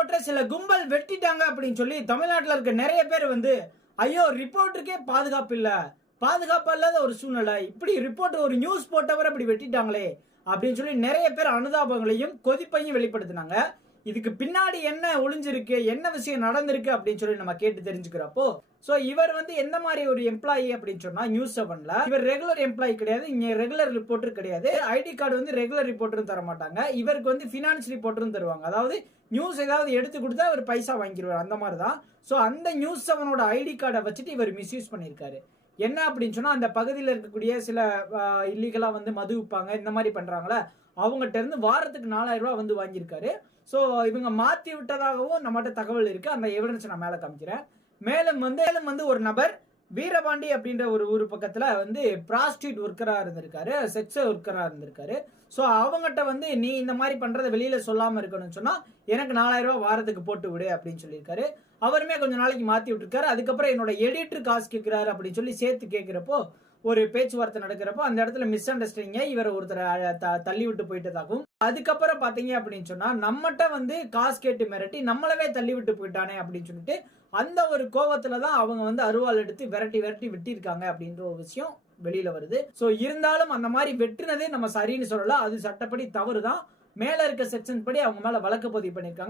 போட்ட சில கும்பல் வெட்டிட்டாங்க அப்படின்னு சொல்லி தமிழ்நாட்டில் இருக்க நிறைய பேர் வந்து ஐயோ ரிப்போர்ட்டருக்கே பாதுகாப்பு இல்ல. பாதுகாப்பு இல்லாத ஒரு சூழ்நிலை. இப்படி ரிப்போர்ட் ஒரு நியூஸ் போட்டவரை இப்படி வெட்டிட்டாங்களே அப்படின்னு சொல்லி நிறைய பேர் அனுதாபங்களையும் கொதிப்பையும் வெளிப்படுத்தினாங்க. இதுக்கு பின்னாடி என்ன ஒளிஞ்சிருக்கு என்ன விஷயம் நடந்திருக்கு அப்படின்னு சொல்லி நம்ம கேட்டு தெரிஞ்சுக்கிறப்போ ஸோ இவர் வந்து எந்த மாதிரி ஒரு எம்ப்ளாயி அப்படின்னு சொன்னா நியூஸ் செவன்ல இவர் ரெகுலர் எம்ப்ளாயி கிடையாது இங்க ரெகுலர் ரிப்போர்ட்டர் கிடையாது. ஐடி கார்டு வந்து ரெகுலர் ரிப்போர்ட்டரும் தர மாட்டாங்க. இவருக்கு வந்து ஃபினான்ஸ் ரிப்போர்ட்டரும் தருவாங்க. அதாவது நியூஸ் ஏதாவது எடுத்து கொடுத்தா அவர் பைசா வாங்கிடுவார் அந்த மாதிரி தான் ஸோ அந்த நியூஸ் செவனோட ஐடி கார்டை வச்சுட்டு இவர் மிஸ்யூஸ் பண்ணியிருக்காரு. என்ன அப்படின்னு சொன்னால் அந்த பகுதியில் இருக்கக்கூடிய சில இல்லீகலாக வந்து மது விற்பாங்க இந்த மாதிரி பண்ணுறாங்களே அவங்ககிட்ட இருந்து வாரத்துக்கு நாலாயிரம் ரூபாய் வந்து வாங்கியிருக்காரு. ஸோ இவங்க மாற்றி விட்டதாகவும் நம்மகிட்ட தகவல் இருக்குது அந்த எவிடன்ஸை நான் மேலே காமிக்கிறேன். மேலும் வந்து மேலும் வந்து ஒரு நபர் வீரபாண்டி அப்படின்ற ஒரு ஊர் பக்கத்தில் வந்து ப்ராஸ்டியூட் ஒர்க்கராக இருந்திருக்காரு செக்ஸ் ஒர்க்கராக இருந்திருக்காரு. ஸோ அவங்ககிட்ட வந்து நீ இந்த மாதிரி பண்ணுறதை வெளியில் சொல்லாமல் இருக்கணும்னு சொன்னால் எனக்கு நாலாயிரரூபா வாரத்துக்கு போட்டு விடு அப்படின்னு சொல்லியிருக்காரு. அவருமே கொஞ்ச நாளைக்கு மாற்றி விட்டுருக்காரு. அதுக்கப்புறம் என்னோட எடிட்டர் காசு கேட்குறாரு அப்படின்னு சொல்லி சேர்த்து கேட்குறப்போ ஒரு பேச்சுவார்த்தை நடக்கிறப்போ அந்த இடத்துல மிஸ் அண்டர்ஸ்டாண்டிங்கை இவர் ஒருத்தரை த- தள்ளி விட்டு போயிட்டதாகும் அதுக்கப்புறம் பார்த்தீங்க அப்படின்னு சொன்னா நம்மகிட்ட வந்து காசு கேட்டு மிரட்டி நம்மளவே தள்ளி விட்டு போயிட்டானே அப்படின்னு சொல்லிட்டு அந்த ஒரு கோவத்துல தான் அவங்க வந்து அருவாள் எடுத்து விரட்டி விரட்டி வெட்டியிருக்காங்க அப்படின்ற ஒரு விஷயம் வெளியில வருது. ஸோ இருந்தாலும் அந்த மாதிரி வெட்டுனதே நம்ம சரின்னு சொல்லலாம் அது சட்டப்படி தவறு தான் மேல இருக்க செக்ஷன் படி அவங்க மேல வழக்கு பதிவு பண்ணிருக்காங்க